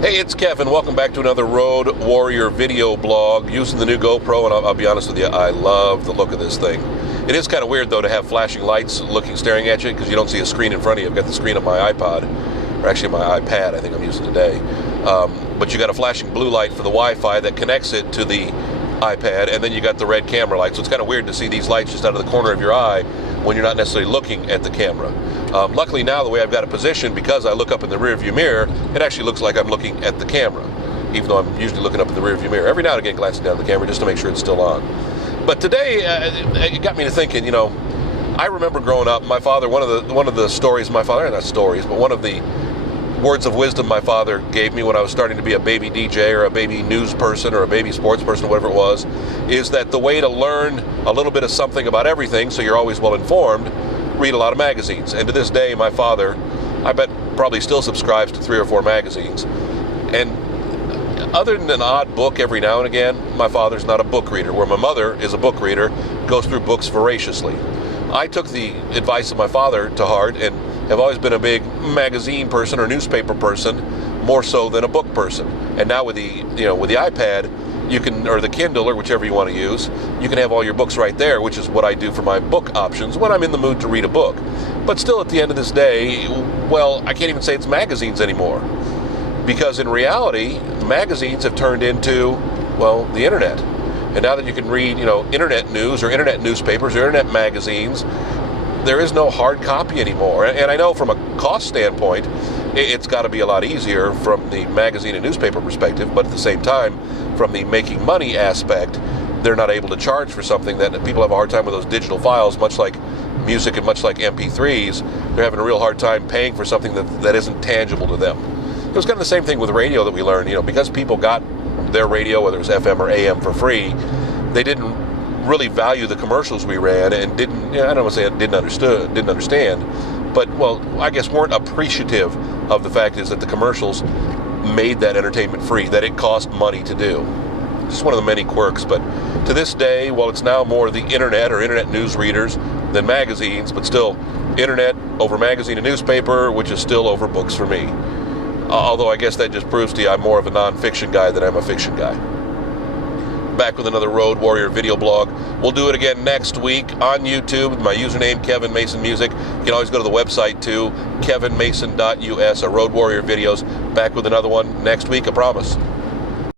Hey, it's Kevin. Welcome back to another Road Warrior video blog using the new GoPro, and I'll be honest with you, I love the look of this thing. It is kind of weird, though, to have flashing lights staring at you because you don't see a screen in front of you. I've got the screen of my iPod, or actually my iPad I think I'm using today. But you got a flashing blue light for the Wi-Fi that connects it to the iPad, and then you got the red camera light. So it's kind of weird to see these lights just out of the corner of your eye when you're not necessarily looking at the camera. Luckily now, the way I've got it positioned, because I look up in the rear view mirror, it actually looks like I'm looking at the camera, even though I'm usually looking up in the rear view mirror. Every now and again, glancing down at the camera just to make sure it's still on. But today, it got me to thinking, you know, I remember growing up, my father, one of the stories my father, not stories, but one of the words of wisdom my father gave me when I was starting to be a baby DJ or a baby news person or a baby sports person, or whatever it was, is that the way to learn a little bit of something about everything so you're always well informed, read a lot of magazines. And to this day, my father, I bet, probably still subscribes to 3 or 4 magazines. And other than an odd book every now and again, my father's not a book reader, where my mother is a book reader, goes through books voraciously. I took the advice of my father to heart and have always been a big magazine person or newspaper person, more so than a book person. And now with the iPad, you can, or the Kindle, or whichever you want to use, you can have all your books right there, which is what I do for my book options when I'm in the mood to read a book. But still, at the end of this day, well, I can't even say it's magazines anymore, because in reality, magazines have turned into, well, the internet. And now that you can read, internet news or internet newspapers or internet magazines, there is no hard copy anymore. And I know from a cost standpoint, it's got to be a lot easier from the magazine and newspaper perspective, but at the same time, from the making money aspect, they're not able to charge for something that people have a hard time with those digital files, much like music and much like MP3s. They're having a real hard time paying for something that isn't tangible to them. It was kind of the same thing with radio that we learned, because people got their radio, whether it was FM or AM, for free, they didn't really value the commercials we ran and didn't, I don't want to say didn't understand, but, well, I guess weren't appreciative of the fact is that the commercials made that entertainment free, that it cost money to do. Just one of the many quirks. But to this day, while it's now more the internet or internet news readers than magazines, but still internet over magazine and newspaper, which is still over books for me. Although I guess that just proves to you I'm more of a non-fiction guy than I'm a fiction guy. Back with another Road Warrior video blog. We'll do it again next week on YouTube with my username, Kevin Mason Music. You can always go to the website too, kevinmason.us, or Road Warrior videos. Back with another one next week, I promise.